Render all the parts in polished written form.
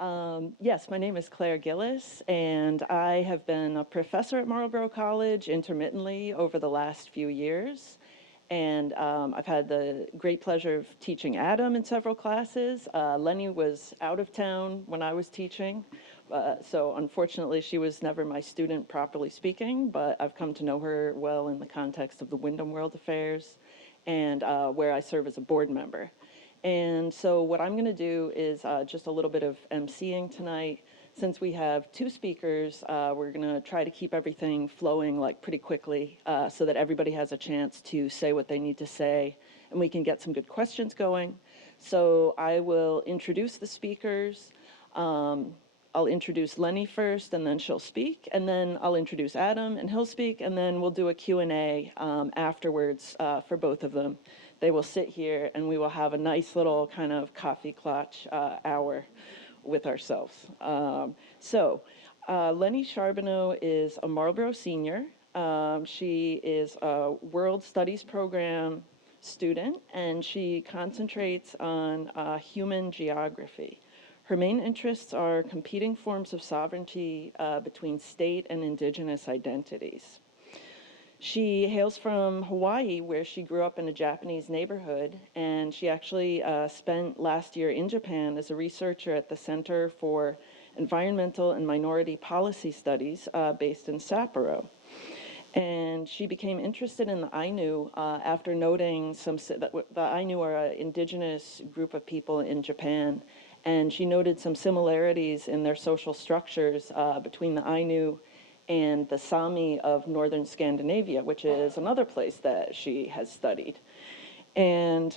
Yes, my name is Claire Gillis, and I have been a professor at Marlboro College intermittently over the last few years. And I've had the great pleasure of teaching Adam in several classes. Leni was out of town when I was teaching, so unfortunately she was never my student properly speaking, but I've come to know her well in the context of the Windham World Affairs and where I serve as a board member. And so what I'm going to do is just a little bit of emceeing tonight. Since we have two speakers, we're going to try to keep everything flowing like pretty quickly so that everybody has a chance to say what they need to say and we can get some good questions going. So I will introduce the speakers. I'll introduce Leni first, and then she'll speak, and then I'll introduce Adam, and he'll speak, and then we'll do a Q&A afterwards for both of them. They will sit here, and we will have a nice little kind of coffee clutch hour with ourselves. Leni Charbonneau is a Marlboro senior. She is a World Studies program student, and she concentrates on human geography. Her main interests are competing forms of sovereignty between state and indigenous identities. She hails from Hawaii, where she grew up in a Japanese neighborhood, and she actually spent last year in Japan as a researcher at the Center for Environmental and Minority Policy Studies based in Sapporo. And she became interested in the Ainu after noting that the Ainu are an indigenous group of people in Japan. And she noted some similarities in their social structures between the Ainu and the Sami of northern Scandinavia, which is another place that she has studied. And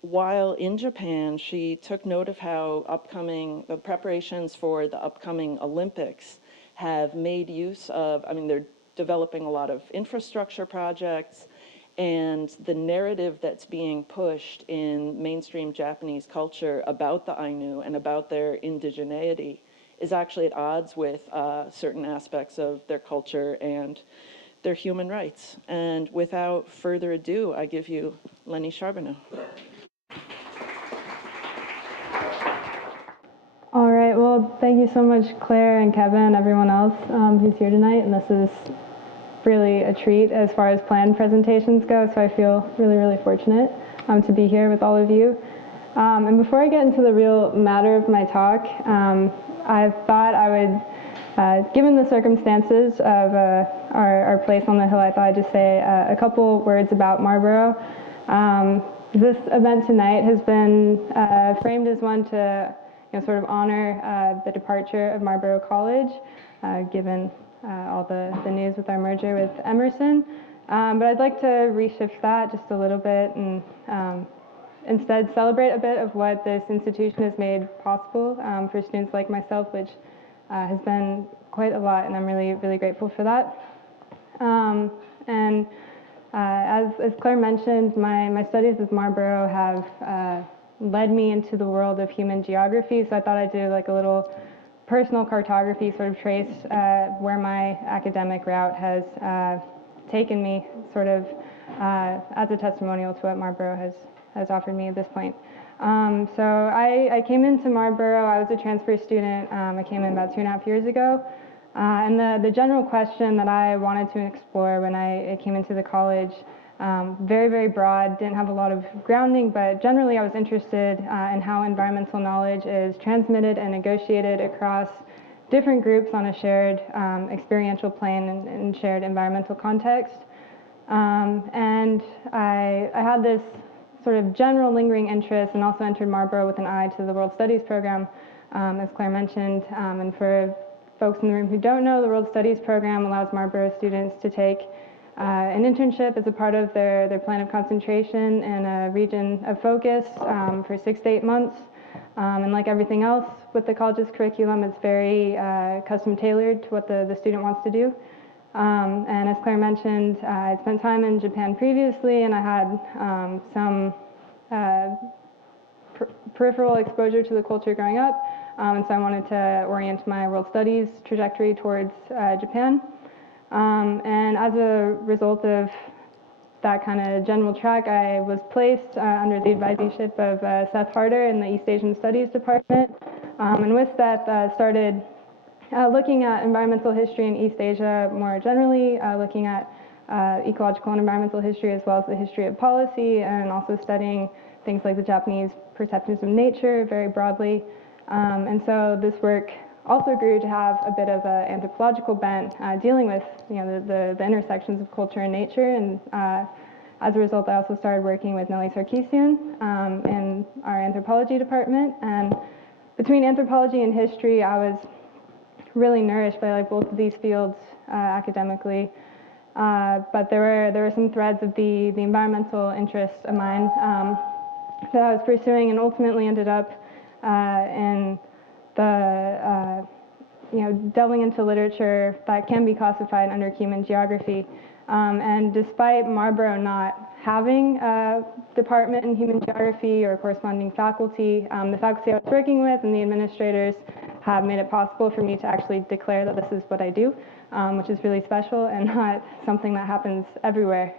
while in Japan, she took note of how the preparations for the upcoming Olympics have made use of, they're developing a lot of infrastructure projects, and the narrative that's being pushed in mainstream Japanese culture about the Ainu and about their indigeneity is actually at odds with certain aspects of their culture and their human rights. And without further ado, I give you Leni Charbonneau. All right, well, thank you so much, Claire and Kevin, everyone else who's here tonight. And this is really a treat as far as planned presentations go, so I feel really, really fortunate to be here with all of you. And before I get into the real matter of my talk, I thought I would, given the circumstances of our place on the Hill, I thought I'd just say a couple words about Marlboro. This event tonight has been framed as one to sort of honor the departure of Marlboro College, given all the news with our merger with Emerson. But I'd like to reshift that just a little bit and instead celebrate a bit of what this institution has made possible for students like myself, which has been quite a lot, and I'm really, really grateful for that. As Claire mentioned, my studies with Marlboro have led me into the world of human geography, so I thought I'd do like a little personal cartography, sort of trace where my academic route has taken me, sort of as a testimonial to what Marlboro has offered me at this point. So I came into Marlboro, I was a transfer student, I came in about 2.5 years ago, and the general question that I wanted to explore when I came into the college, very, very broad, didn't have a lot of grounding, but generally I was interested in how environmental knowledge is transmitted and negotiated across different groups on a shared experiential plane and shared environmental context. And I had this sort of general lingering interest and also entered Marlboro with an eye to the World Studies program, as Claire mentioned. And for folks in the room who don't know, the World Studies program allows Marlboro students to take an internship as a part of their plan of concentration in a region of focus for 6 to 8 months. And like everything else with the college's curriculum, it's very custom tailored to what the student wants to do. And as Claire mentioned, I'd spent time in Japan previously, and I had some peripheral exposure to the culture growing up, and so I wanted to orient my world studies trajectory towards Japan. And as a result of that kind of general track, I was placed under the advisorship of Seth Harder in the East Asian Studies Department, And with that, started looking at environmental history in East Asia more generally, looking at ecological and environmental history as well as the history of policy, and also studying things like the Japanese perceptions of nature very broadly. And so this work also grew to have a bit of an anthropological bent, dealing with the intersections of culture and nature. And as a result, I also started working with Leni Charbonneau in our anthropology department. And between anthropology and history, I was really nourished by both of these fields academically. But there were some threads of the environmental interests of mine that I was pursuing, and ultimately ended up in the delving into literature that can be classified under human geography. And despite Marlboro not having a department in human geography or corresponding faculty, the faculty I was working with and the administrators have made it possible for me to actually declare that this is what I do, which is really special and not something that happens everywhere.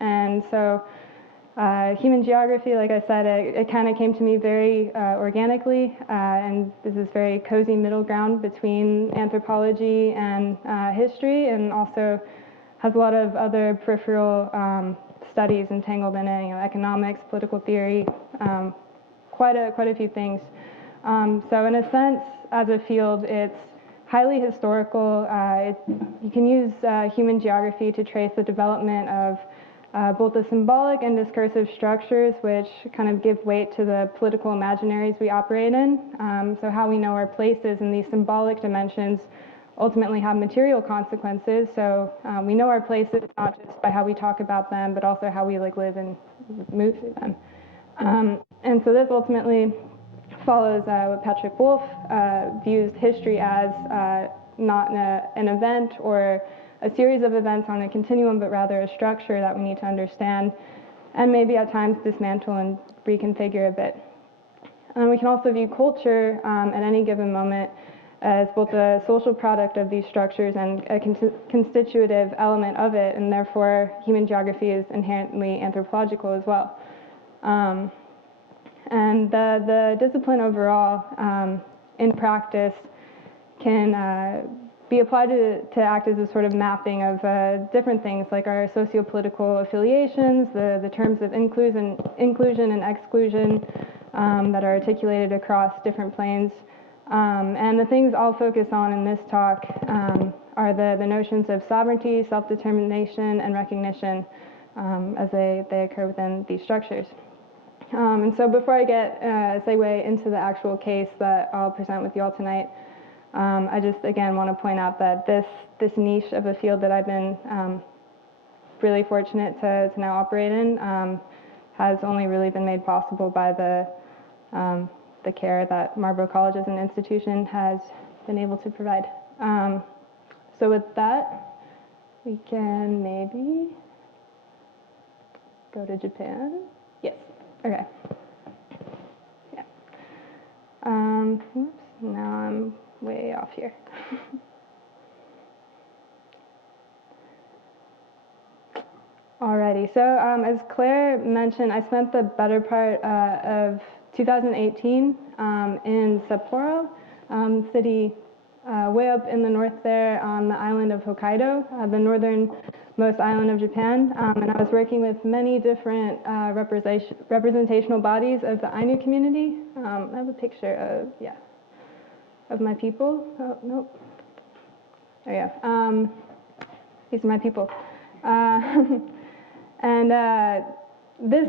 And so human geography, like I said, it kind of came to me very organically, and this is very cozy middle ground between anthropology and history, and also has a lot of other peripheral studies entangled in it, economics, political theory, quite a few things. So in a sense, as a field, it's highly historical. You can use human geography to trace the development of both the symbolic and discursive structures, which kind of give weight to the political imaginaries we operate in. So how we know our places in these symbolic dimensions ultimately have material consequences. So we know our places not just by how we talk about them, but also how we live and move through them. And so this ultimately follows what Patrick Wolf views history as, not an event or a series of events on a continuum, but rather a structure that we need to understand and maybe at times dismantle and reconfigure a bit. And we can also view culture at any given moment as both a social product of these structures and a constitutive element of it, and therefore human geography is inherently anthropological as well. And the discipline overall, in practice, can be applied to act as a sort of mapping of different things like our socio-political affiliations, the terms of inclusion and exclusion that are articulated across different planes. And the things I'll focus on in this talk are the notions of sovereignty, self-determination, and recognition as they occur within these structures. And so before I get segue into the actual case that I'll present with you all tonight, I just again want to point out that this niche of a field that I've been really fortunate to now operate in has only really been made possible by the care that Marlboro College as an institution has been able to provide. So with that, we can maybe go to Japan. Yes. Okay. Yeah. Oops. Now I'm way off here. Alrighty. So as Claire mentioned, I spent the better part of 2018 in Sapporo, city way up in the north there on the island of Hokkaido, the northernmost island of Japan. And I was working with many different representational bodies of the Ainu community. I have a picture of my people. Oh, nope. There we go. These are my people. And this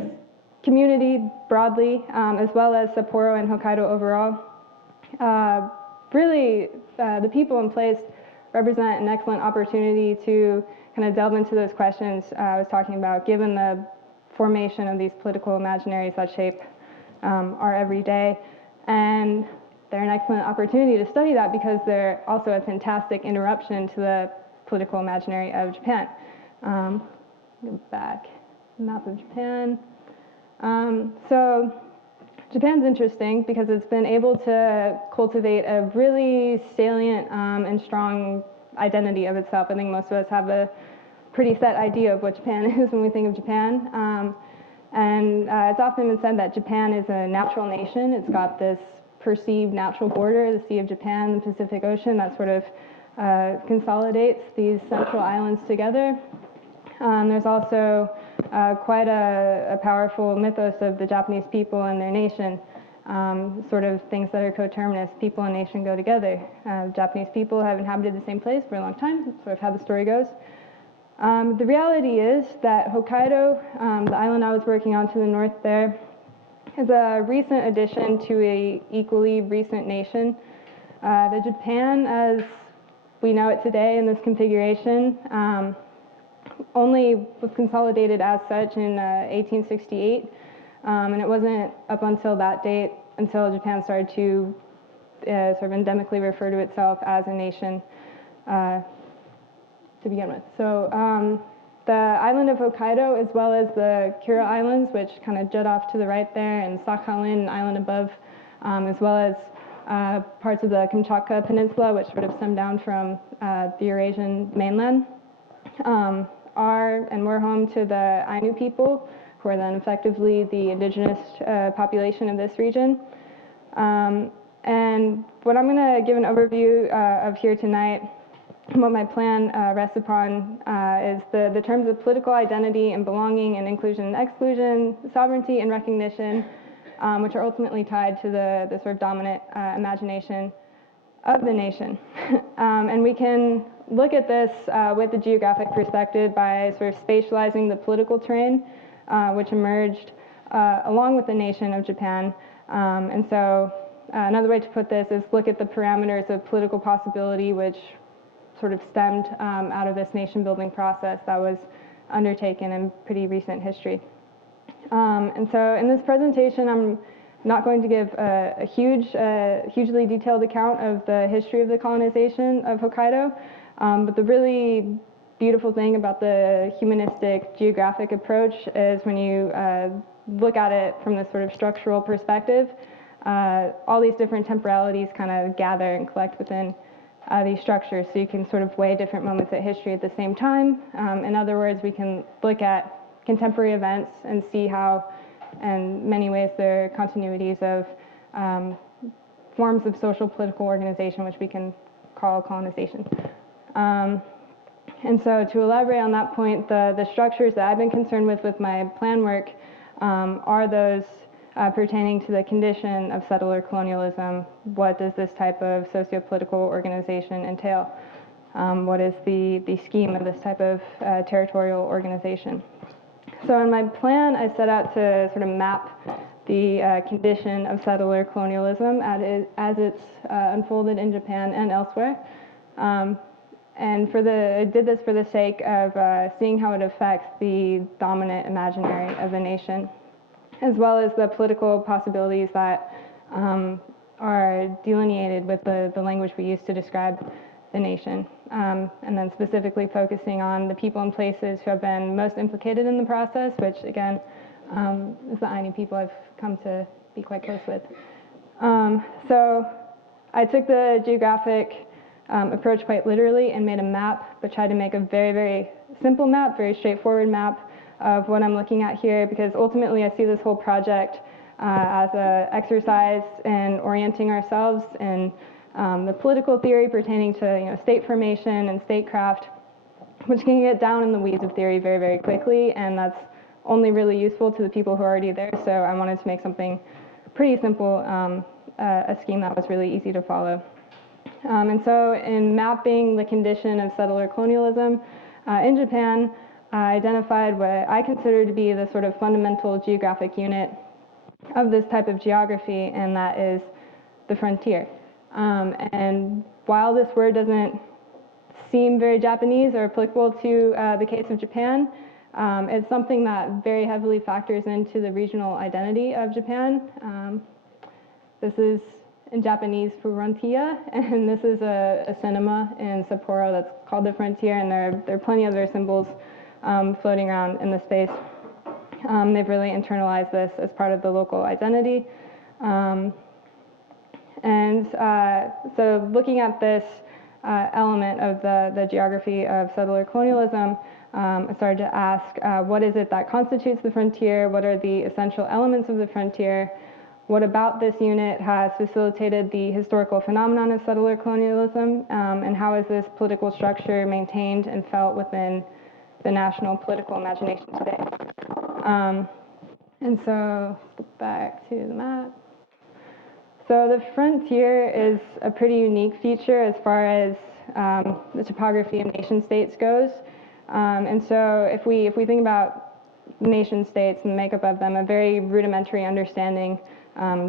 community broadly, as well as Sapporo and Hokkaido overall, really the people in place represent an excellent opportunity to kind of delve into those questions I was talking about, given the formation of these political imaginaries that shape our everyday. And they're an excellent opportunity to study that because they're also a fantastic interruption to the political imaginary of Japan. Go back, map of Japan. So Japan's interesting because it's been able to cultivate a really salient and strong identity of itself. I think most of us have a pretty set idea of what Japan is when we think of Japan. And it's often been said that Japan is a natural nation. It's got this perceived natural border, the Sea of Japan, the Pacific Ocean, that sort of consolidates these central islands together. There's also quite a powerful mythos of the Japanese people and their nation, sort of things that are coterminous. People and nation go together. Japanese people have inhabited the same place for a long time, sort of how the story goes. The reality is that Hokkaido, the island I was working on to the north there, is a recent addition to a equally recent nation. The Japan, as we know it today in this configuration, only was consolidated as such in 1868, and it wasn't up until that date until Japan started to sort of endemically refer to itself as a nation to begin with. So the island of Hokkaido, as well as the Kura Islands, which kind of jut off to the right there, and Sakhalin, an island above, as well as parts of the Kamchatka Peninsula, which sort of stem down from the Eurasian mainland, are and were home to the Ainu people, who are then effectively the indigenous population of this region. And what I'm going to give an overview of here tonight, what my plan rests upon, is the terms of political identity and belonging and inclusion and exclusion, sovereignty and recognition, which are ultimately tied to the sort of dominant imagination of the nation. And we can look at this with the geographic perspective by sort of spatializing the political terrain, which emerged along with the nation of Japan. And so another way to put this is look at the parameters of political possibility, which sort of stemmed out of this nation building process that was undertaken in pretty recent history. And so in this presentation, I'm not going to give a hugely detailed account of the history of the colonization of Hokkaido, but the really beautiful thing about the humanistic geographic approach is when you look at it from this sort of structural perspective, all these different temporalities kind of gather and collect within these structures, so you can sort of weigh different moments of history at the same time. In other words, we can look at contemporary events and see how, in many ways, there are continuities of forms of social political organization, which we can call colonization. And so to elaborate on that point, the structures that I've been concerned with my plan work are those pertaining to the condition of settler colonialism. What does this type of socio-political organization entail? What is the scheme of this type of territorial organization? So in my plan, I set out to sort of map the condition of settler colonialism as it's unfolded in Japan and elsewhere. And I did this for the sake of seeing how it affects the dominant imaginary of the nation, as well as the political possibilities that are delineated with the language we use to describe the nation. And then specifically focusing on the people and places who have been most implicated in the process, which again is the Ainu people I've come to be quite close with. So I took the geographic approach quite literally and made a map, but tried to make a very, very simple map, very straightforward map of what I'm looking at here, because ultimately I see this whole project as an exercise in orienting ourselves in the political theory pertaining to state formation and statecraft, which can get down in the weeds of theory very, very quickly, and that's only really useful to the people who are already there. So I wanted to make something pretty simple, a scheme that was really easy to follow. And so in mapping the condition of settler colonialism in Japan, I identified what I consider to be the sort of fundamental geographic unit of this type of geography, and that is the frontier. And while this word doesn't seem very Japanese or applicable to the case of Japan, it's something that very heavily factors into the regional identity of Japan. This is in Japanese frontier, and this is a cinema in Sapporo that's called the Frontier, and there are plenty of other symbols floating around in the space. They've really internalized this as part of the local identity. So looking at this element of the geography of settler colonialism, I started to ask, what is it that constitutes the frontier? What are the essential elements of the frontier? what about this unit has facilitated the historical phenomenon of settler colonialism, and how is this political structure maintained and felt within the national political imagination today. And so, let's go back to the map. So the frontier is a pretty unique feature as far as the topography of nation states goes. And so if we think about nation states and the makeup of them, a very rudimentary understanding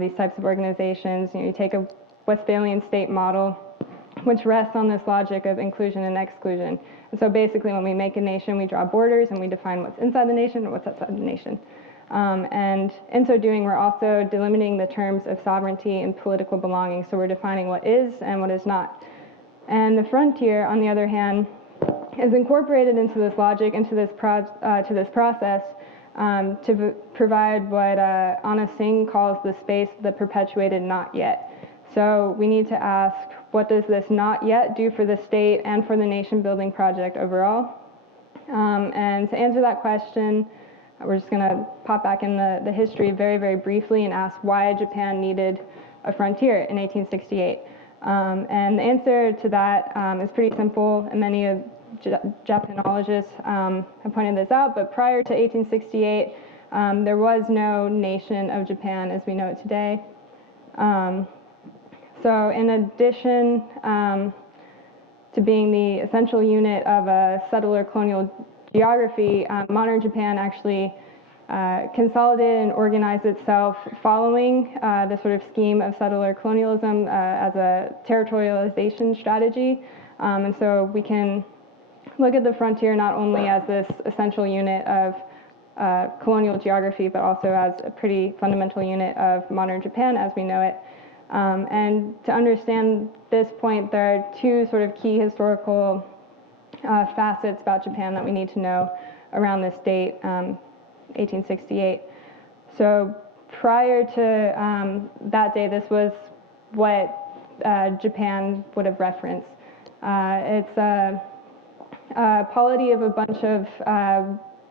these types of organizations, you take a Westphalian state model, which rests on this logic of inclusion and exclusion. And so basically when we make a nation, we draw borders and we define what's inside the nation and what's outside the nation. And in so doing, we're also delimiting the terms of sovereignty and political belonging. So we're defining what is and what is not. And the frontier, on the other hand, is incorporated into this logic, into this process, to provide what Anna Singh calls the space of the perpetuated not yet. So we need to ask, what does this not yet do for the state and for the nation building project overall? And to answer that question, we're just going to pop back in the history very, very briefly and ask why Japan needed a frontier in 1868. And the answer to that is pretty simple, and many of Japanologists have pointed this out, but prior to 1868, there was no nation of Japan as we know it today. So in addition to being the essential unit of a settler colonial geography, modern Japan actually consolidated and organized itself following the sort of scheme of settler colonialism as a territorialization strategy. And so we can look at the frontier not only as this essential unit of colonial geography, but also as a pretty fundamental unit of modern Japan as we know it. And to understand this point, there are two sort of key historical facets about Japan that we need to know around this date, 1868. So prior to that day, this was what Japan would have referenced. It's a polity of a bunch of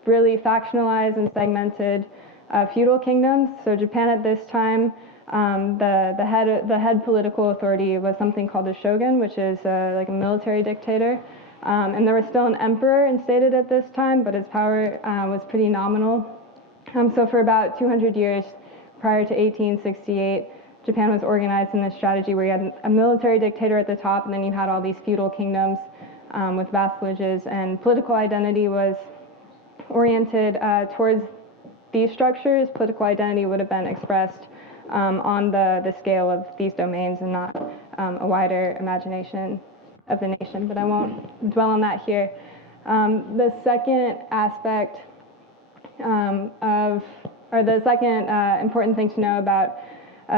really factionalized and segmented feudal kingdoms. So Japan at this time, the head political authority was something called a shogun, which is like a military dictator. And there was still an emperor instated at this time, but his power was pretty nominal. So for about 200 years prior to 1868, Japan was organized in this strategy where you had a military dictator at the top, and then you had all these feudal kingdoms with vassalages, and political identity was oriented towards these structures. Political identity would have been expressed on the scale of these domains and not a wider imagination of the nation, but I won't dwell on that here. The second aspect the second important thing to know about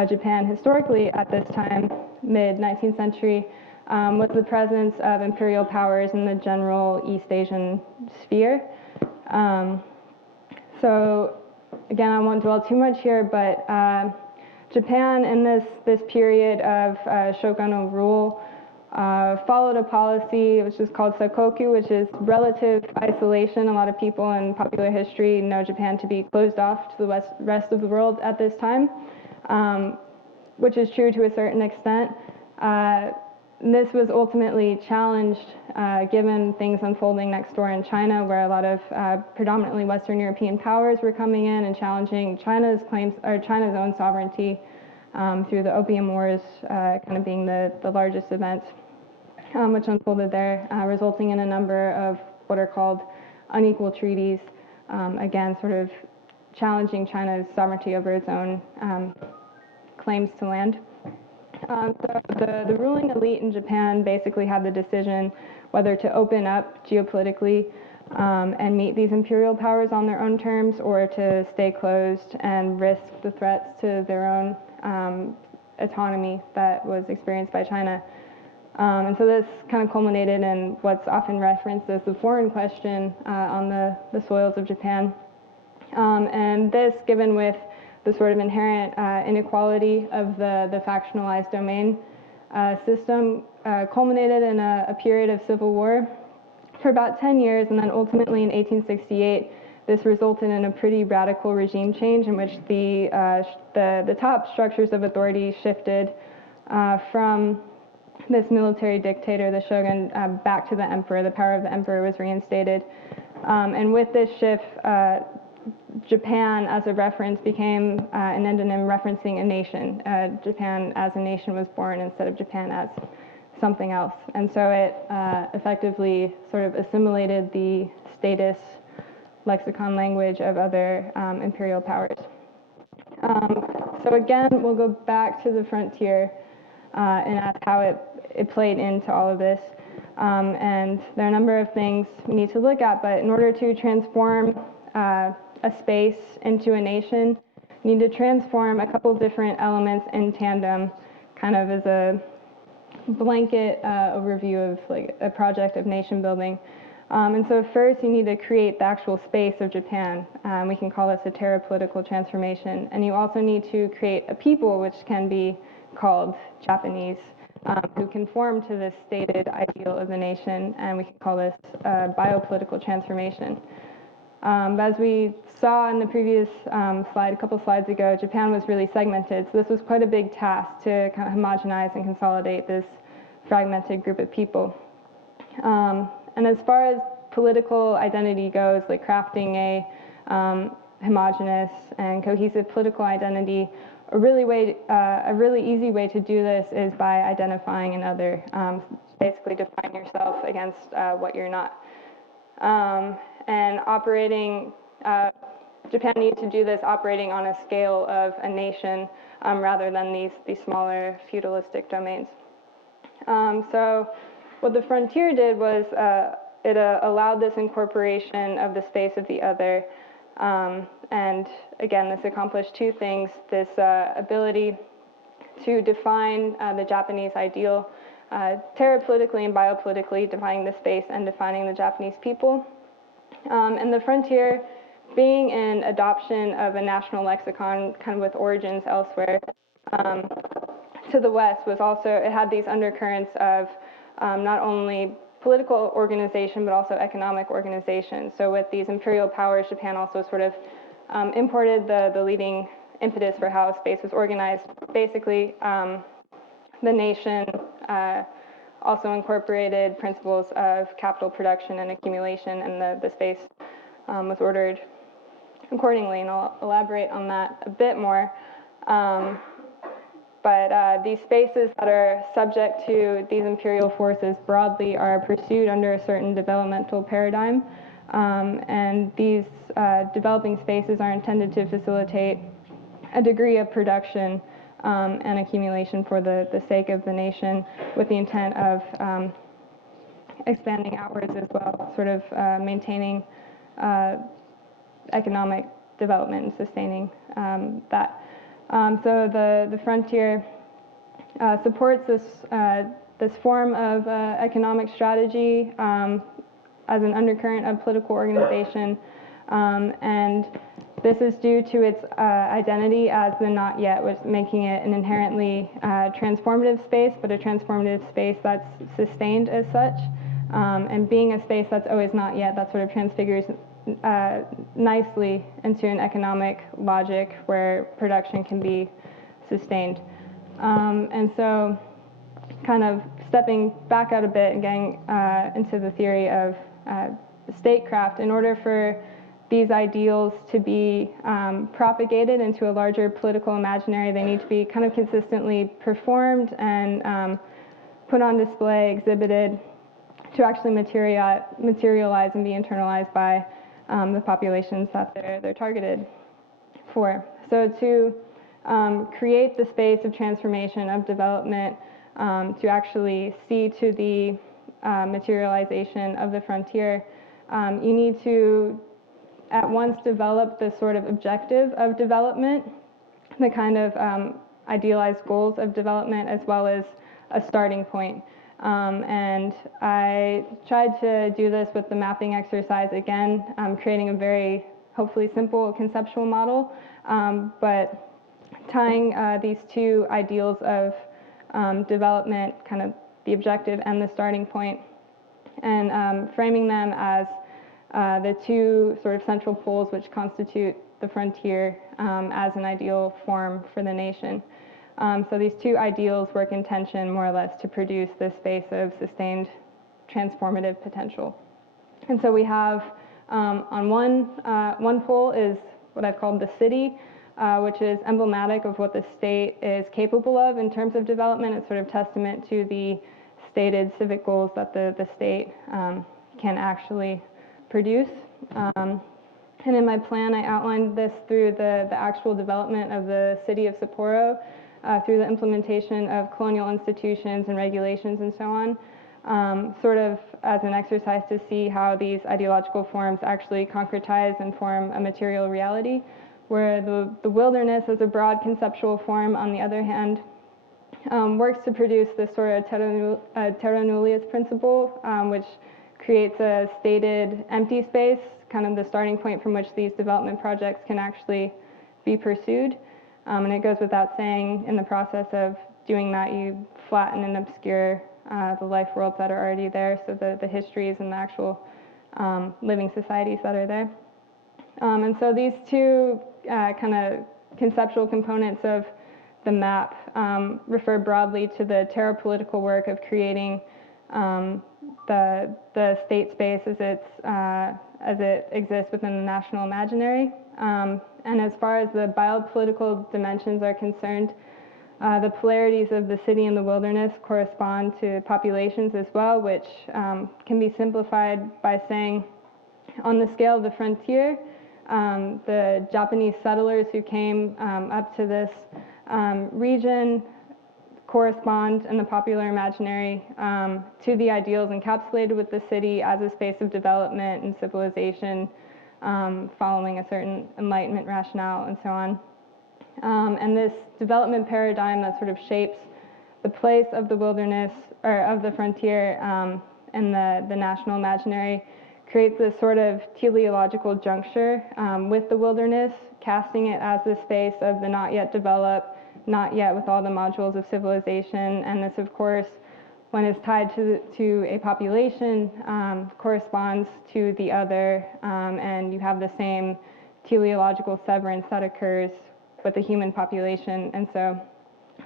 Japan historically at this time, mid-19th century, was the presence of imperial powers in the general East Asian sphere. So again, I won't dwell too much here, but Japan in this period of shogunal rule followed a policy which is called sakoku, which is relative isolation. A lot of people in popular history know Japan to be closed off to the rest of the world at this time, which is true to a certain extent. This was ultimately challenged given things unfolding next door in China, where a lot of predominantly Western European powers were coming in and challenging China's claims, or China's own sovereignty, through the Opium Wars kind of being the largest event which unfolded there, resulting in a number of what are called unequal treaties, again sort of challenging China's sovereignty over its own claims to land. So the ruling elite in Japan basically had the decision whether to open up geopolitically and meet these imperial powers on their own terms, or to stay closed and risk the threats to their own autonomy that was experienced by China. And so this kind of culminated in what's often referenced as the foreign question on the soils of Japan. And this, given with the sort of inherent inequality of the factionalized domain system, culminated in a period of civil war for about 10 years, and then ultimately in 1868, this resulted in a pretty radical regime change in which the top structures of authority shifted from this military dictator, the shogun, back to the emperor. The power of the emperor was reinstated. And with this shift, Japan as a reference became an endonym referencing a nation. Japan as a nation was born instead of Japan as something else. And so it effectively sort of assimilated the status lexicon language of other imperial powers. So again, we'll go back to the frontier and ask how it played into all of this. And there are a number of things we need to look at, but in order to transform a space into a nation, you need to transform a couple different elements in tandem, kind of as a blanket overview of like a project of nation building. And so first you need to create the actual space of Japan. We can call this a terra-political transformation. And you also need to create a people which can be called Japanese, who conform to this stated ideal of the nation, and we can call this biopolitical transformation. As we saw in the previous slide, a couple slides ago, Japan was really segmented, so this was quite a big task to kind of homogenize and consolidate this fragmented group of people. And as far as political identity goes, like crafting a homogeneous and cohesive political identity, a really easy way to do this is by identifying another, basically define yourself against what you're not. And operating, Japan needs to do this operating on a scale of a nation rather than these smaller feudalistic domains. So what the frontier did was it allowed this incorporation of the space of the other. And again, this accomplished two things: this ability to define the Japanese ideal, terra-politically and biopolitically, defining the space and defining the Japanese people. And the frontier, being an adoption of a national lexicon, kind of with origins elsewhere, to the west, was also, it had these undercurrents of not only political organization, but also economic organization. So with these imperial powers, Japan also sort of imported the leading impetus for how space was organized. Basically, the nation also incorporated principles of capital production and accumulation, and the space was ordered accordingly, and I'll elaborate on that a bit more. But these spaces that are subject to these imperial forces broadly are pursued under a certain developmental paradigm. And these developing spaces are intended to facilitate a degree of production and accumulation for the sake of the nation, with the intent of expanding outwards as well, sort of maintaining economic development and sustaining that. So the frontier supports this form of economic strategy as an undercurrent of political organization, and this is due to its identity as the not yet, which making it an inherently transformative space, but a transformative space that's sustained as such, and being a space that's always not yet, that sort of transfigures nicely into an economic logic where production can be sustained. And so kind of stepping back out a bit and getting into the theory of statecraft, in order for these ideals to be propagated into a larger political imaginary, they need to be kind of consistently performed and put on display, exhibited, to actually materialize and be internalized by the populations that they're targeted for. So to create the space of transformation, of development, to actually see to the materialization of the frontier, you need to at once develop the sort of objective of development, the kind of idealized goals of development, as well as a starting point. And I tried to do this with the mapping exercise again, creating a very hopefully simple conceptual model, but tying these two ideals of development, kind of the objective and the starting point, and framing them as the two sort of central poles which constitute the frontier as an ideal form for the nation. So these two ideals work in tension more or less to produce this space of sustained transformative potential. And so we have on one pole is what I've called the city, which is emblematic of what the state is capable of in terms of development. It's sort of testament to the stated civic goals that the state can actually produce. And in my plan, I outlined this through the actual development of the city of Sapporo, through the implementation of colonial institutions and regulations and so on, sort of as an exercise to see how these ideological forms actually concretize and form a material reality, where the wilderness as a broad conceptual form, on the other hand, works to produce this sort of terra nullius principle, which creates a stated empty space, kind of the starting point from which these development projects can actually be pursued. And it goes without saying, in the process of doing that, you flatten and obscure the life worlds that are already there, so the histories and the actual living societies that are there. And so these two kind of conceptual components of the map refer broadly to the terra-political work of creating the state space as it exists within the national imaginary. And as far as the biopolitical dimensions are concerned, the polarities of the city and the wilderness correspond to populations as well, which can be simplified by saying, on the scale of the frontier, the Japanese settlers who came up to this region correspond in the popular imaginary to the ideals encapsulated with the city as a space of development and civilization, following a certain Enlightenment rationale and so on. And this development paradigm that sort of shapes the place of the wilderness, or of the frontier in the national imaginary, creates this sort of teleological juncture with the wilderness, casting it as the space of the not yet developed, not yet with all the modules of civilization. And this, of course, when it's tied to a population, corresponds to the other, and you have the same teleological severance that occurs with the human population. And so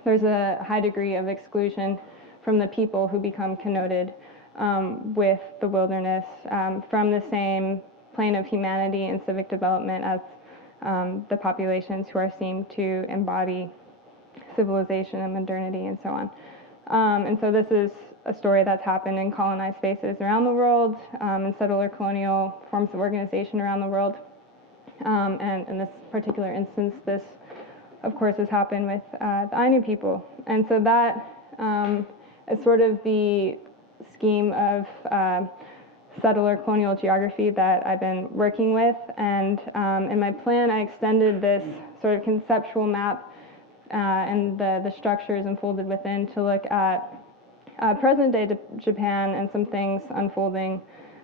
there's a high degree of exclusion from the people who become connoted with the wilderness from the same plane of humanity and civic development as the populations who are seen to embody civilization and modernity and so on. And so this is a story that's happened in colonized spaces around the world, in settler colonial forms of organization around the world. And in this particular instance, this, of course, has happened with the Ainu people. And so that is sort of the scheme of settler colonial geography that I've been working with. And in my plan, I extended this sort of conceptual map and the structures unfolded within to look at present-day Japan and some things unfolding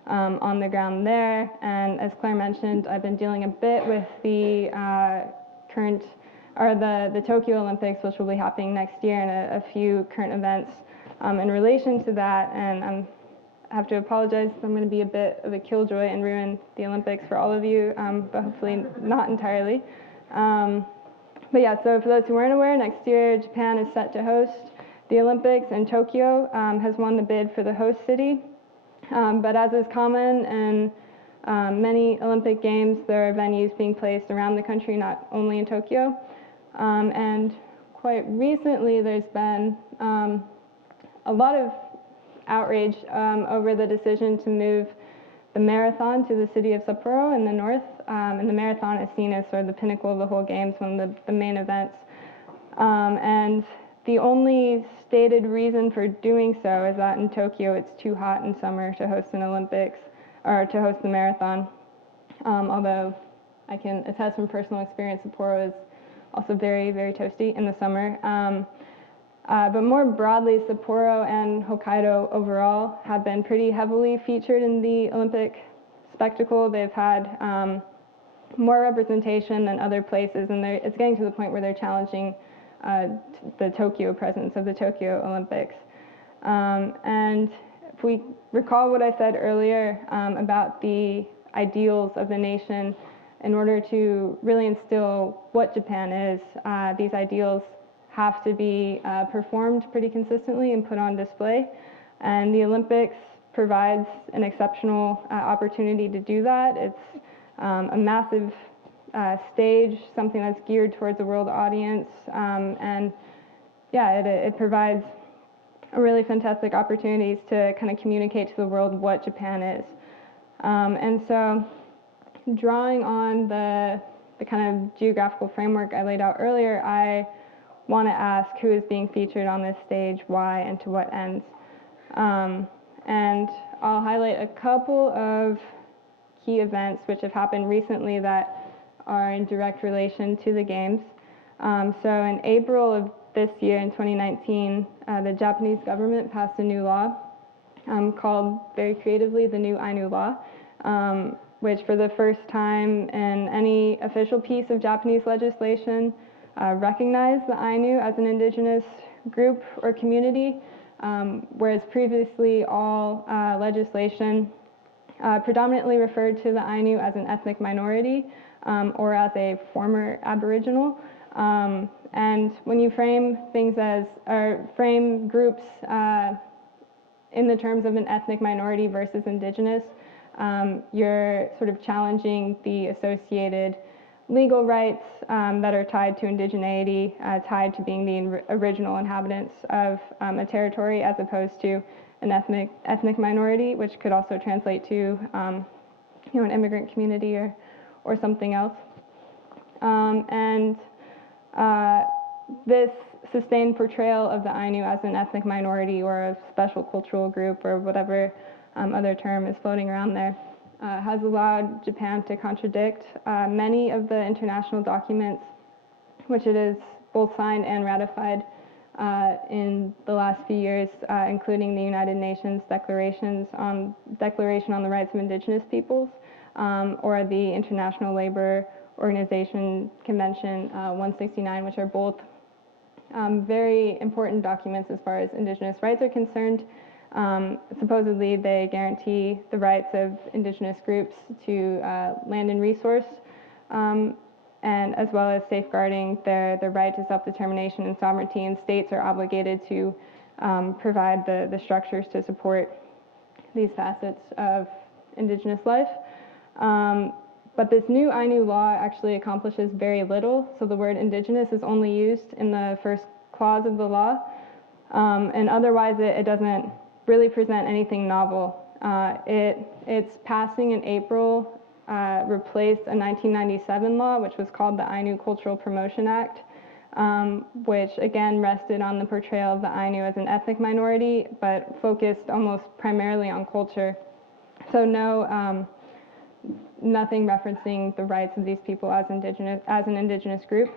on the ground there. And as Claire mentioned, I've been dealing a bit with the current, or the Tokyo Olympics, which will be happening next year, and a few current events in relation to that. And I have to apologize, I'm going to be a bit of a killjoy and ruin the Olympics for all of you, but hopefully not entirely. But yeah, so for those who weren't aware, next year Japan is set to host the Olympics, and Tokyo has won the bid for the host city. But as is common in many Olympic Games, there are venues being placed around the country, not only in Tokyo. And quite recently, there's been a lot of outrage over the decision to move the marathon to the city of Sapporo in the north. And the marathon is seen as sort of the pinnacle of the whole Games, one of the main events. And the only stated reason for doing so is that in Tokyo it's too hot in summer to host an Olympics, or to host the marathon. Although I can attest from personal experience, Sapporo is also very, very toasty in the summer. But more broadly, Sapporo and Hokkaido overall have been pretty heavily featured in the Olympic spectacle. They've had more representation than other places, and it's getting to the point where they're challenging the Tokyo presence of the Tokyo Olympics. And if we recall what I said earlier about the ideals of the nation in order to really instill what Japan is. These ideals have to be performed pretty consistently and put on display. And the Olympics provides an exceptional opportunity to do that. It's a massive stage, something that's geared towards a world audience. And yeah, it provides a really fantastic opportunities to kind of communicate to the world what Japan is. And so drawing on the kind of geographical framework I laid out earlier, I want to ask who is being featured on this stage, why, and to what ends. And I'll highlight a couple of key events which have happened recently that are in direct relation to the Games. So in April of this year, in 2019, the Japanese government passed a new law called, very creatively, the new Ainu law, which for the first time in any official piece of Japanese legislation recognized the Ainu as an indigenous group or community, whereas previously all legislation predominantly referred to the Ainu as an ethnic minority or as a former Aboriginal. And when you frame things as, or frame groups in the terms of an ethnic minority versus indigenous, you're sort of challenging the associated legal rights that are tied to indigeneity, tied to being the original inhabitants of a territory, as opposed to an ethnic minority, which could also translate to an immigrant community or something else. This sustained portrayal of the Ainu as an ethnic minority or a special cultural group or whatever other term is floating around there has allowed Japan to contradict many of the international documents which it has both signed and ratified in the last few years, including the United Nations Declaration on the Rights of Indigenous Peoples, or the International Labor Organization Convention 169, which are both very important documents as far as indigenous rights are concerned. Supposedly, they guarantee the rights of indigenous groups to land and resource, and as well as safeguarding their right to self-determination and sovereignty, and states are obligated to provide the structures to support these facets of indigenous life. But this new Ainu law actually accomplishes very little. So the word indigenous is only used in the first clause of the law. And otherwise, it doesn't really present anything novel. Its passing in April replaced a 1997 law, which was called the Ainu Cultural Promotion Act, which again rested on the portrayal of the Ainu as an ethnic minority, but focused almost primarily on culture. So nothing referencing the rights of these people as an indigenous group.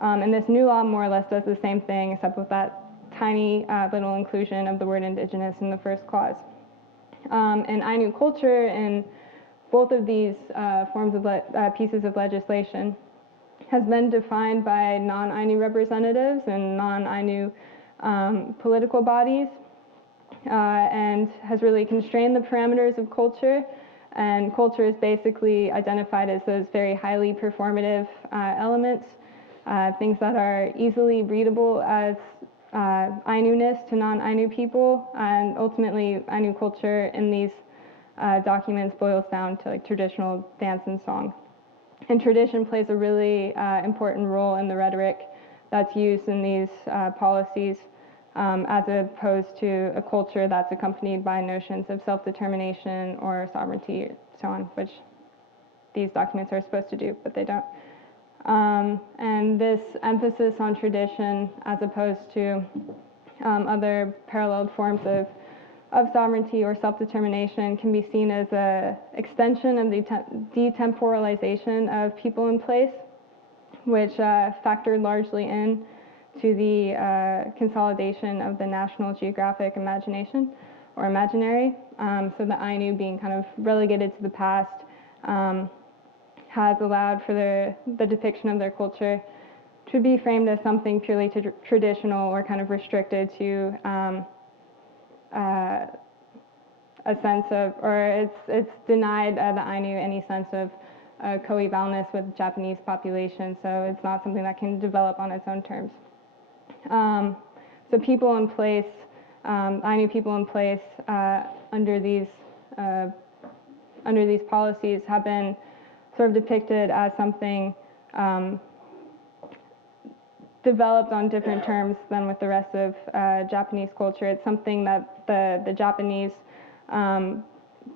And this new law more or less does the same thing, except with that tiny little inclusion of the word indigenous in the first clause. And Ainu culture in both of these forms of pieces of legislation has been defined by non-Ainu representatives and non-Ainu political bodies, and has really constrained the parameters of culture. And culture is basically identified as those very highly performative elements, things that are easily readable as Ainu-ness to non-Ainu people, and ultimately Ainu culture in these documents boils down to like traditional dance and song. And tradition plays a really important role in the rhetoric that's used in these policies, as opposed to a culture that's accompanied by notions of self-determination or sovereignty, so on, which these documents are supposed to do, but they don't. And this emphasis on tradition, as opposed to other paralleled forms of sovereignty or self-determination, can be seen as an extension of the detemporalization of people in place, which factored largely in to the consolidation of the national geographic imagination or imaginary. So the Ainu being kind of relegated to the past has allowed for the depiction of their culture to be framed as something purely traditional or kind of restricted to a sense of, or it's denied the Ainu any sense of co-evalness with the Japanese population, so it's not something that can develop on its own terms. So people in place, Ainu people in place under these policies have been sort of depicted as something developed on different terms than with the rest of Japanese culture. It's something that the Japanese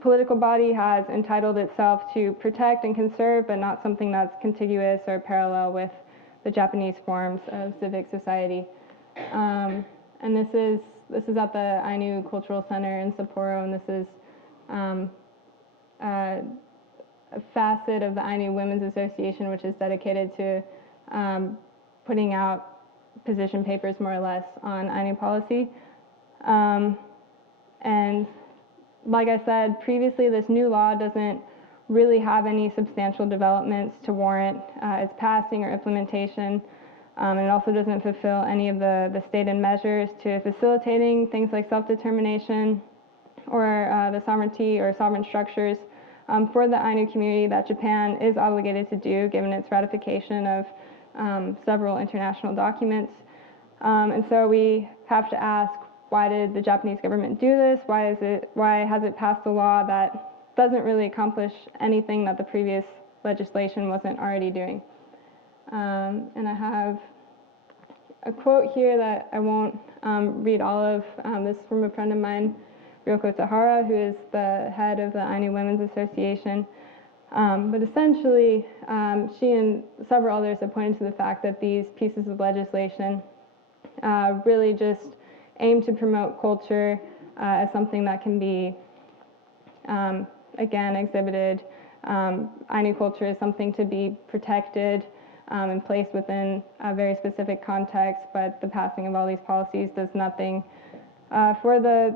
political body has entitled itself to protect and conserve, but not something that's contiguous or parallel with the Japanese forms of civic society. And this is at the Ainu Cultural Center in Sapporo, and this is a facet of the Ainu Women's Association, which is dedicated to putting out position papers, more or less, on Ainu policy. And like I said previously, this new law doesn't really have any substantial developments to warrant its passing or implementation. And it also doesn't fulfill any of the stated measures to facilitating things like self-determination or the sovereignty or sovereign structures for the Ainu community that Japan is obligated to do, given its ratification of several international documents. And so we have to ask, why did the Japanese government do this? Why has it passed a law that doesn't really accomplish anything that the previous legislation wasn't already doing? And I have a quote here that I won't read all of. This is from a friend of mine, Ryoko Tahara, who is the head of the Ainu Women's Association. But essentially, she and several others have pointed to the fact that these pieces of legislation really just aim to promote culture as something that can be, again, exhibited. Ainu culture is something to be protected and placed within a very specific context, but the passing of all these policies does nothing for the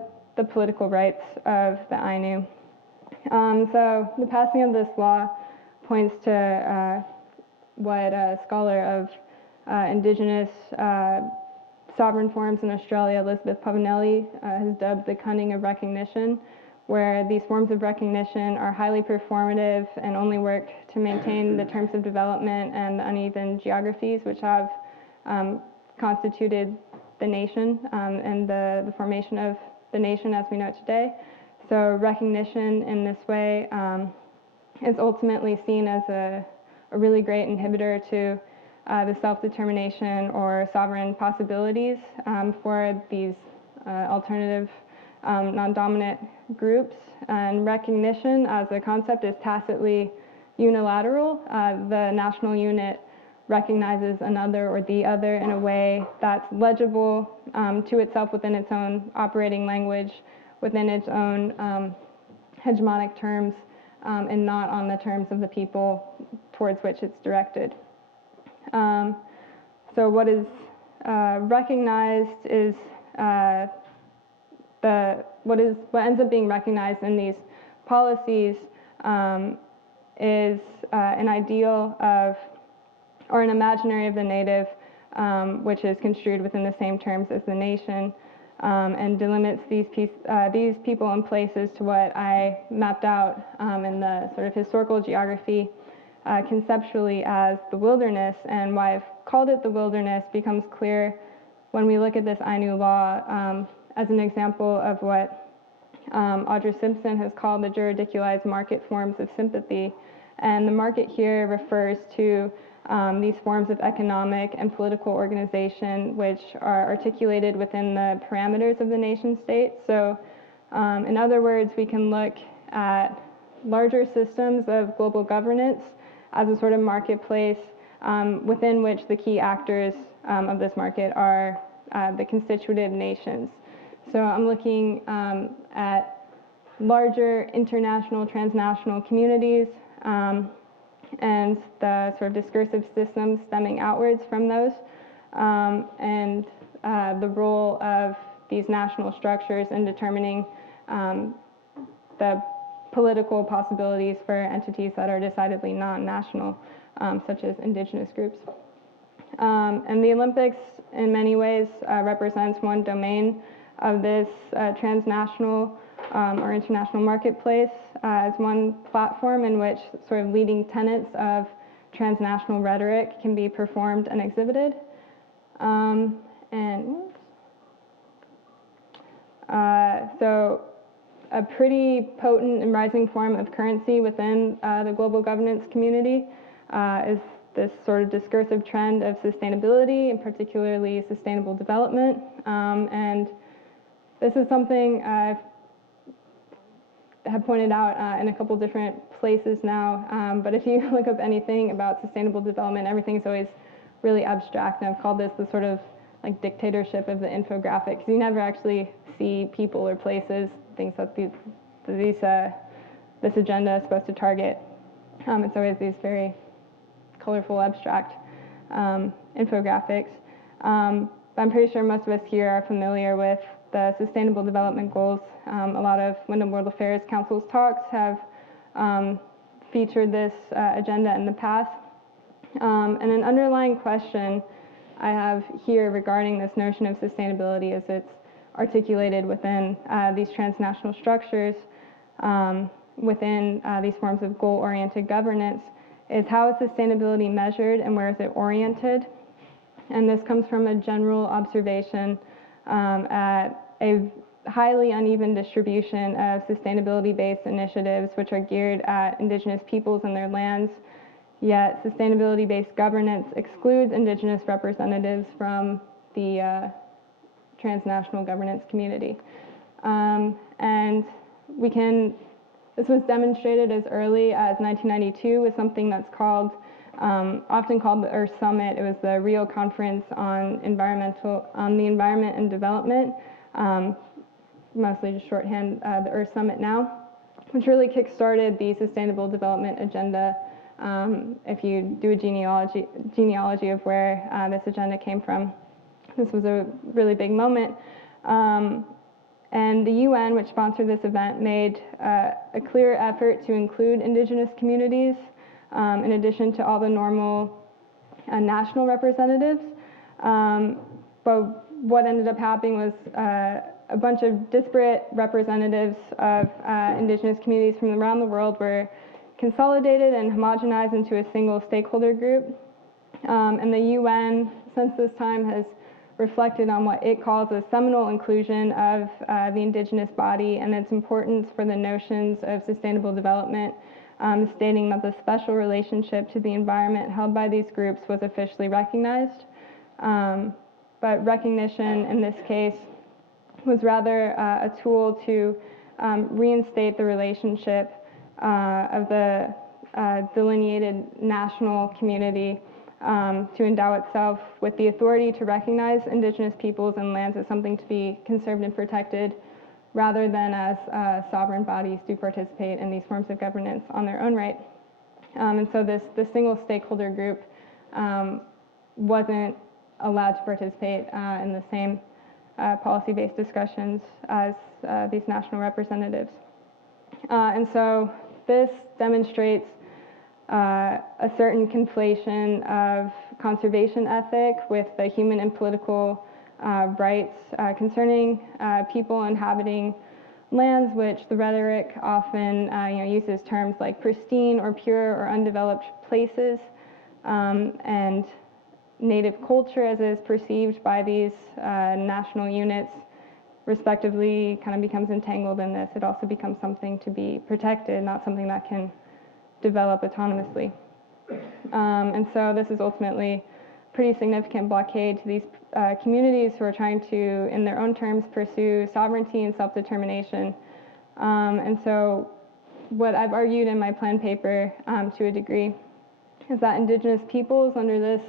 political rights of the Ainu. So the passing of this law points to what a scholar of indigenous sovereign forms in Australia, Elizabeth Pavanelli, has dubbed the cunning of recognition, where these forms of recognition are highly performative and only work to maintain the terms of development and the uneven geographies which have constituted the nation and the formation of the nation as we know it today. So recognition in this way is ultimately seen as a really great inhibitor to the self-determination or sovereign possibilities for these alternative non-dominant groups. And recognition as a concept is tacitly unilateral. The national unit recognizes another or the other in a way that's legible to itself within its own operating language, within its own hegemonic terms, and not on the terms of the people towards which it's directed. So what is recognized is what ends up being recognized in these policies is an ideal of, or an imaginary of the native, which is construed within the same terms as the nation, and delimits these people and places to what I mapped out in the sort of historical geography conceptually as the wilderness. And why I've called it the wilderness becomes clear when we look at this Ainu law as an example of what Audra Simpson has called the juridicalized market forms of sympathy. And the market here refers to these forms of economic and political organization which are articulated within the parameters of the nation state. So in other words, we can look at larger systems of global governance as a sort of marketplace within which the key actors of this market are the constitutive nations. So I'm looking at larger international, transnational communities and the sort of discursive systems stemming outwards from those, and the role of these national structures in determining the political possibilities for entities that are decidedly non-national, such as indigenous groups. And the Olympics, in many ways, represents one domain of this transnational or international marketplace as one platform in which sort of leading tenets of transnational rhetoric can be performed and exhibited. So a pretty potent and rising form of currency within the global governance community is this sort of discursive trend of sustainability, and particularly sustainable development. And this is something I have pointed out in a couple different places now, but if you look up anything about sustainable development, everything is always really abstract, and I've called this the sort of like dictatorship of the infographic, because you never actually see people or places, things that this agenda is supposed to target. It's always these very colorful, abstract infographics. But I'm pretty sure most of us here are familiar with the Sustainable Development Goals. A lot of Windham World Affairs Council's talks have featured this agenda in the past. And an underlying question I have here regarding this notion of sustainability as it's articulated within these transnational structures, within these forms of goal-oriented governance, is how is sustainability measured and where is it oriented? And this comes from a general observation at a highly uneven distribution of sustainability-based initiatives which are geared at Indigenous peoples and their lands, yet sustainability-based governance excludes Indigenous representatives from the transnational governance community. And this was demonstrated as early as 1992 with something that's called, often called the Earth Summit. It was the Rio Conference on the Environment and Development, mostly just shorthand, the Earth Summit now, which really kick-started the Sustainable Development Agenda. If you do a genealogy of where this agenda came from, this was a really big moment. And the UN, which sponsored this event, made a clear effort to include Indigenous communities in addition to all the normal national representatives. But what ended up happening was a bunch of disparate representatives of Indigenous communities from around the world were consolidated and homogenized into a single stakeholder group. And the UN, since this time, has reflected on what it calls a seminal inclusion of the Indigenous body and its importance for the notions of sustainable development, stating that the special relationship to the environment held by these groups was officially recognized. But recognition in this case was rather a tool to reinstate the relationship of the delineated national community to endow itself with the authority to recognize Indigenous peoples and lands as something to be conserved and protected, rather than as sovereign bodies to participate in these forms of governance on their own right. And so this single stakeholder group wasn't allowed to participate in the same policy-based discussions as these national representatives. And so this demonstrates a certain conflation of conservation ethic with the human and political rights concerning people inhabiting lands, which the rhetoric often uses terms like pristine or pure or undeveloped places, and native culture as is perceived by these national units respectively kind of becomes entangled in this. It also becomes something to be protected, not something that can develop autonomously. And so this is ultimately a pretty significant blockade to these communities who are trying to, in their own terms, pursue sovereignty and self-determination. And so what I've argued in my plan paper to a degree is that Indigenous peoples under this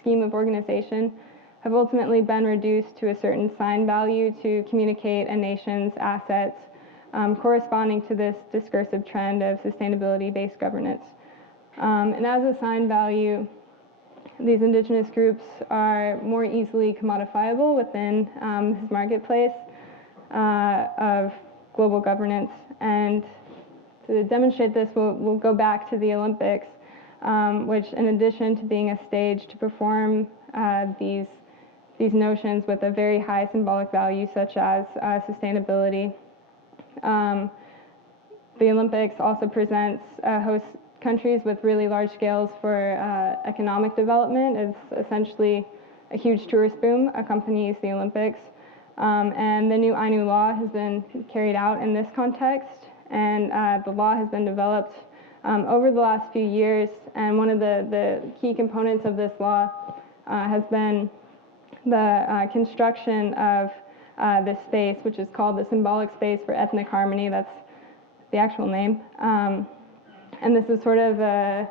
scheme of organization have ultimately been reduced to a certain sign value to communicate a nation's assets corresponding to this discursive trend of sustainability-based governance. And as a sign value, these Indigenous groups are more easily commodifiable within this marketplace of global governance. And to demonstrate this, we'll go back to the Olympics, which in addition to being a stage to perform these notions with a very high symbolic value, such as sustainability, The Olympics also presents host countries with really large scales for economic development. It's essentially a huge tourist boom accompanies the Olympics. And the new Ainu law has been carried out in this context, and the law has been developed over the last few years, and one of the key components of this law has been the construction of this space, which is called the Symbolic Space for Ethnic Harmony. That's the actual name. And this is sort of a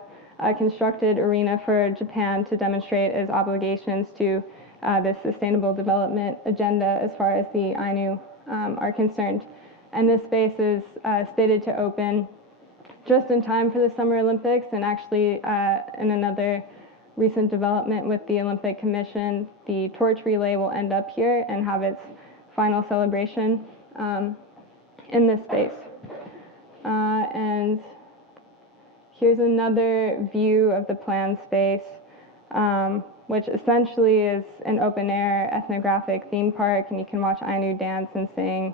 constructed arena for Japan to demonstrate its obligations to this sustainable development agenda as far as the Ainu are concerned. And this space is slated to open just in time for the Summer Olympics, and actually in another recent development with the Olympic Commission, the torch relay will end up here and have its final celebration in this space. And here's another view of the planned space, which essentially is an open-air ethnographic theme park, and you can watch Ainu dance and sing,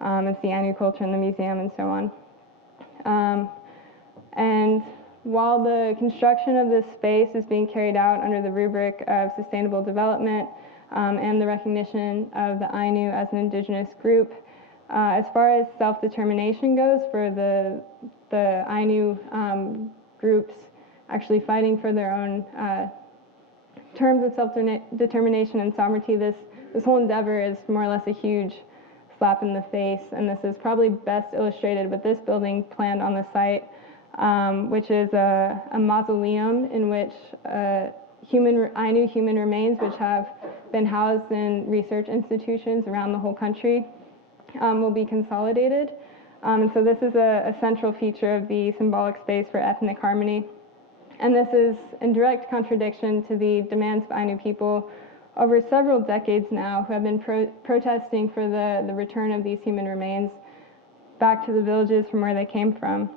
and see Ainu culture in the museum and so on. And while the construction of this space is being carried out under the rubric of sustainable development and the recognition of the Ainu as an indigenous group, as far as self-determination goes for the Ainu groups actually fighting for their own terms of self-determination and sovereignty, this whole endeavor is more or less a huge slap in the face, and this is probably best illustrated with this building planned on the site, which is a mausoleum in which Ainu human remains, which have been housed in research institutions around the whole country, will be consolidated. And so this is a central feature of the symbolic space for ethnic harmony. And this is in direct contradiction to the demands of Ainu people over several decades now, who have been protesting for the return of these human remains back to the villages from where they came from.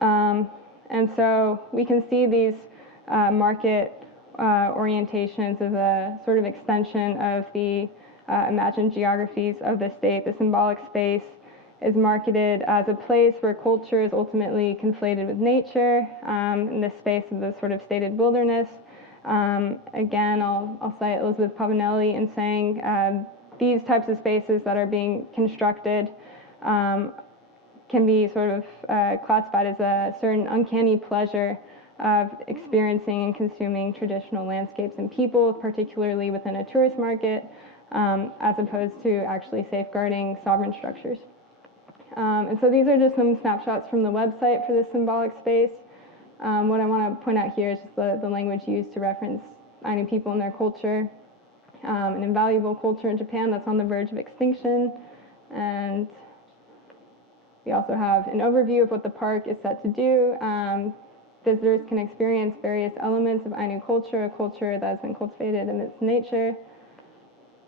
And so we can see these market orientations as a sort of extension of the imagined geographies of the state. The symbolic space is marketed as a place where culture is ultimately conflated with nature, in this space of the sort of stated wilderness. Again, I'll cite Elizabeth Pavanelli in saying these types of spaces that are being constructed can be sort of classified as a certain uncanny pleasure of experiencing and consuming traditional landscapes and people, particularly within a tourist market, as opposed to actually safeguarding sovereign structures. And so these are just some snapshots from the website for this symbolic space. What I want to point out here is just the language used to reference Ainu people and their culture, an invaluable culture in Japan that's on the verge of extinction. And we also have an overview of what the park is set to do. Visitors can experience various elements of Ainu culture, a culture that has been cultivated in its nature.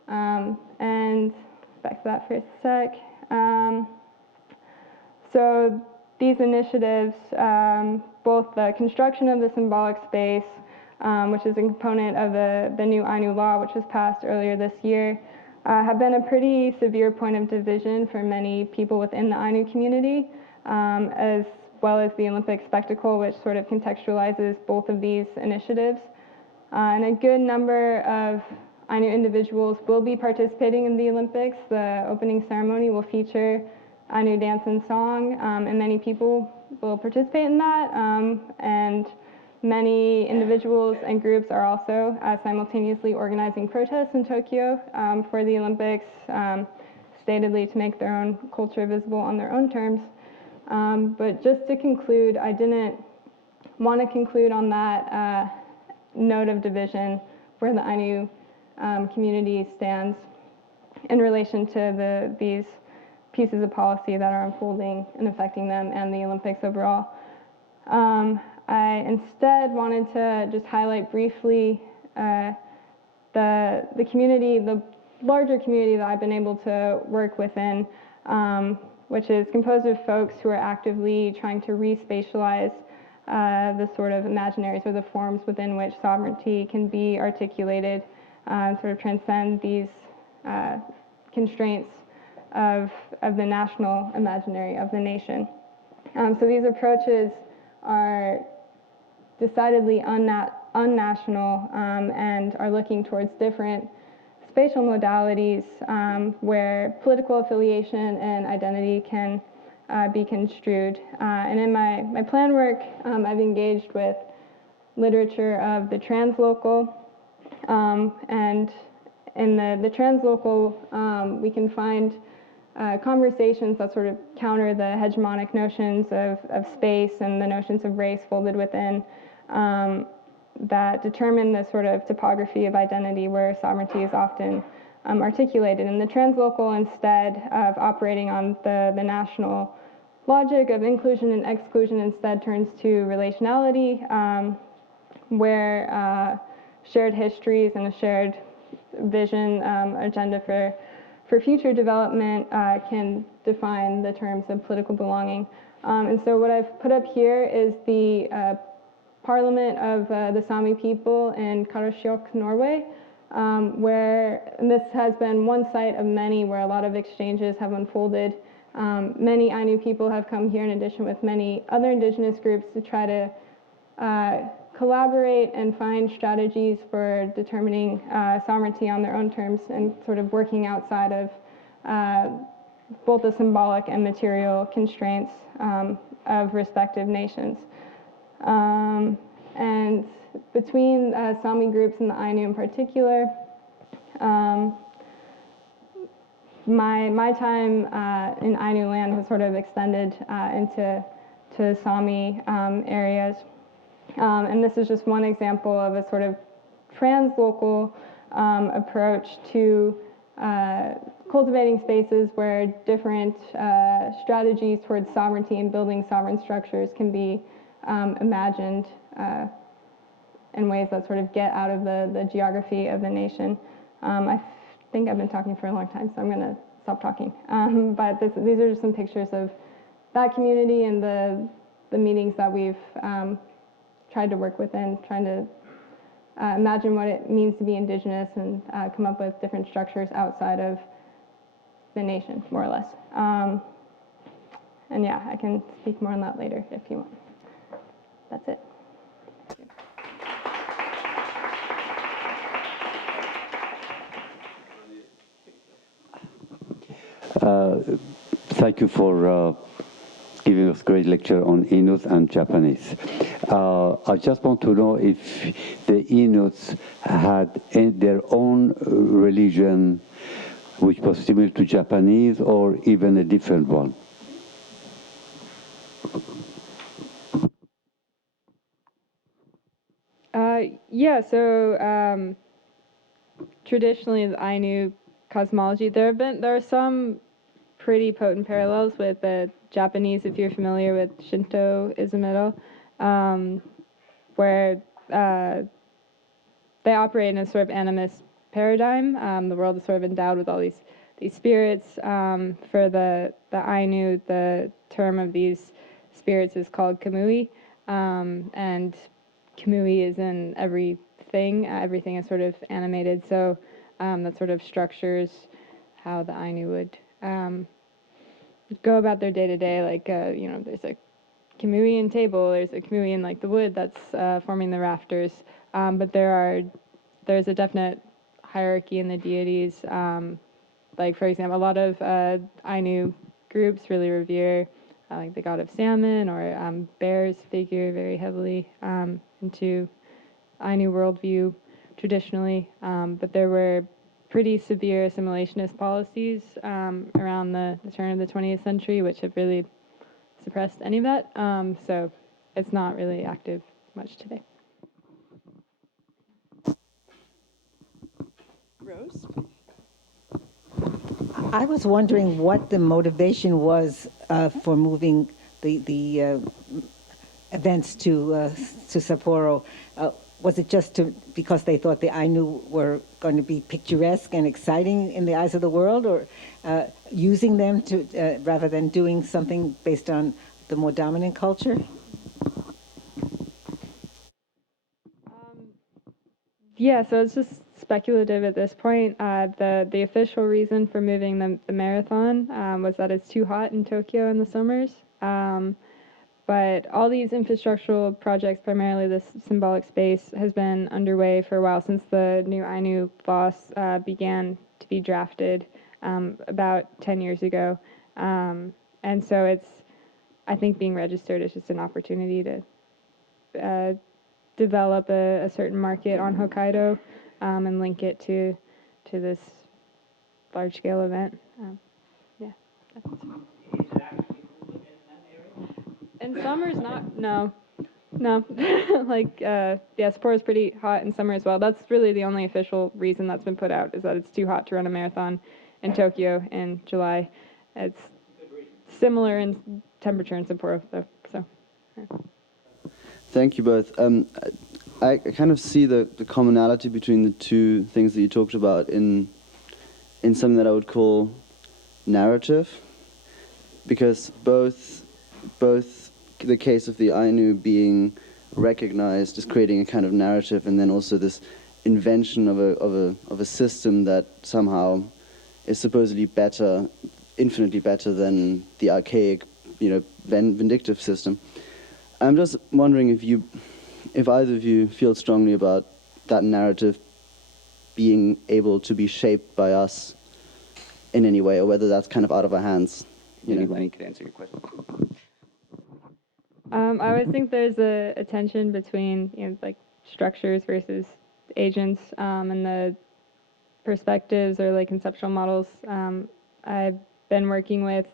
And back to that for a sec. So these initiatives, both the construction of the symbolic space, which is a component of the new Ainu law, which was passed earlier this year, have been a pretty severe point of division for many people within the Ainu community, as well as the Olympic spectacle, which sort of contextualizes both of these initiatives. And a good number of Ainu individuals will be participating in the Olympics. The opening ceremony will feature Ainu dance and song, and many people will participate in that. And many individuals and groups are also simultaneously organizing protests in Tokyo for the Olympics, statedly to make their own culture visible on their own terms. But just to conclude, I didn't want to conclude on that note of division where the Ainu community stands in relation to these pieces of policy that are unfolding and affecting them and the Olympics overall. I instead wanted to just highlight briefly the community, the larger community that I've been able to work within, which is composed of folks who are actively trying to re-spatialize the sort of imaginaries or the forms within which sovereignty can be articulated, and sort of transcend these constraints of the national imaginary of the nation. So these approaches are decidedly unnational and are looking towards different spatial modalities where political affiliation and identity can be construed. And in my plan work, I've engaged with literature of the translocal, and in the translocal, we can find conversations that sort of counter the hegemonic notions of space and the notions of race folded within, that determine the sort of topography of identity where sovereignty is often articulated. And the translocal, instead of operating on the national logic of inclusion and exclusion, instead turns to relationality, where shared histories and a shared vision agenda for future development can define the terms of political belonging. And so what I've put up here is the Parliament of the Sami people in Karasjok, Norway, and this has been one site of many where a lot of exchanges have unfolded. Many Ainu people have come here in addition with many other indigenous groups to try to collaborate and find strategies for determining sovereignty on their own terms and sort of working outside of both the symbolic and material constraints of respective nations. And between Sami groups and the Ainu in particular, my time in Ainu land has sort of extended into Sami areas. And this is just one example of a sort of translocal approach to cultivating spaces where different strategies towards sovereignty and building sovereign structures can be imagined in ways that sort of get out of the geography of the nation. I think I've been talking for a long time, so I'm going to stop talking. But these are just some pictures of that community and the meetings that we've tried to work within, trying to imagine what it means to be indigenous and come up with different structures outside of the nation, more or less. And yeah, I can speak more on that later if you want. That's it. Thank you for giving us a great lecture on Inuit and Japanese. I just want to know if the Inuits had their own religion which was similar to Japanese or even a different one. Yeah, so traditionally the Ainu cosmology, there are some pretty potent parallels with the Japanese, if you're familiar with Shintoism at all, where they operate in a sort of animist paradigm. The world is sort of endowed with all these spirits. For the Ainu, the term of these spirits is called kamui, and kamui is in everything. Everything is sort of animated, so that sort of structures how the Ainu would go about their day-to-day. Like, there's a Kamui table, there's a Kamui in like the wood that's forming the rafters, but there's a definite hierarchy in the deities. Like, for example, a lot of Ainu groups really revere like the god of salmon, or bears figure very heavily into Ainu worldview traditionally, but there were pretty severe assimilationist policies around the turn of the 20th century, which have really suppressed any of that. So it's not really active much today. Rose? I was wondering what the motivation was for moving the events to Sapporo. Was it just because they thought the Ainu were going to be picturesque and exciting in the eyes of the world, or using them to rather than doing something based on the more dominant culture? Yeah, so it's just speculative at this point. The official reason for moving the marathon was that it's too hot in Tokyo in the summers. But all these infrastructural projects, primarily this symbolic space, has been underway for a while since the new Ainu laws began to be drafted about 10 years ago. And so it's, I think being registered is just an opportunity to develop a certain market on Hokkaido and link it to this large-scale event. Yeah. In summer's not, no. Like, yeah, Sapporo is pretty hot in summer as well. That's really the only official reason that's been put out, is that it's too hot to run a marathon in Tokyo in July. It's similar in temperature in Sapporo, though, so. Yeah. Thank you both. I kind of see the commonality between the two things that you talked about in something that I would call narrative, because both the case of the Ainu being recognized as creating a kind of narrative, and then also this invention of a system that somehow is supposedly better, infinitely better than the archaic, vindictive system. I'm just wondering if either of you feel strongly about that narrative being able to be shaped by us in any way, or whether that's kind of out of our hands. Anybody could answer your question. I always think there's a tension between, like structures versus agents, and the perspectives or like conceptual models I've been working with.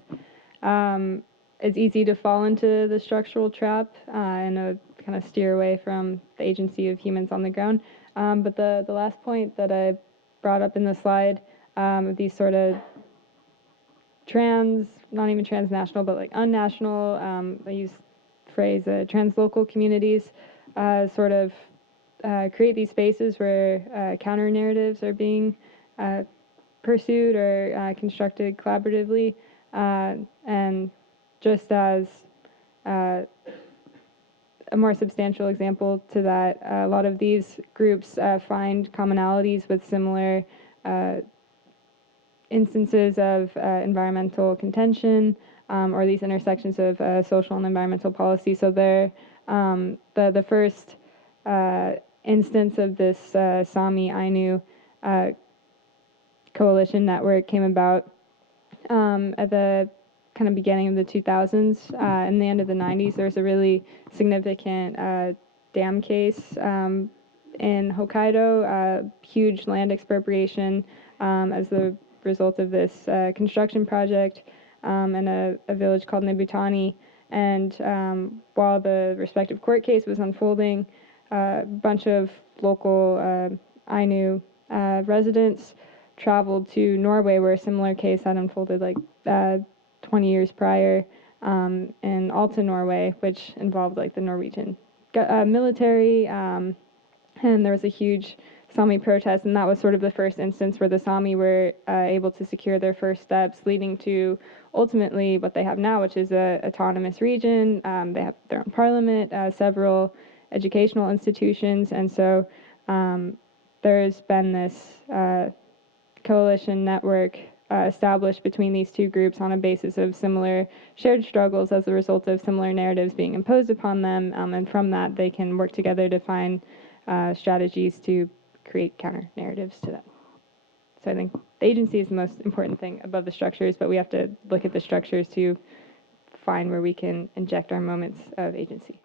It's easy to fall into the structural trap and kind of steer away from the agency of humans on the ground. But the last point that I brought up in the slide, these sort of not even transnational, but like unnational, I use the phrase translocal communities, sort of create these spaces where counter narratives are being pursued or constructed collaboratively, and just as a more substantial example to that, a lot of these groups find commonalities with similar instances of environmental contention, or these intersections of social and environmental policy. So they're the first instance of this Sami Ainu coalition network came about at the kind of beginning of the 2000s. In the end of the 90s, there was a really significant dam case in Hokkaido, huge land expropriation as the result of this construction project in a village called Nibutani. And while the respective court case was unfolding, a bunch of local Ainu residents traveled to Norway, where a similar case had unfolded like 20 years prior in Alta, Norway, which involved like the Norwegian military, and there was a huge Sami protest, and that was sort of the first instance where the Sami were able to secure their first steps, leading to ultimately what they have now, which is an autonomous region. They have their own parliament, several educational institutions, and so there's been this coalition network established between these two groups on a basis of similar shared struggles as a result of similar narratives being imposed upon them, and from that they can work together to find strategies to create counter narratives to that. So I think the agency is the most important thing above the structures, but we have to look at the structures to find where we can inject our moments of agency.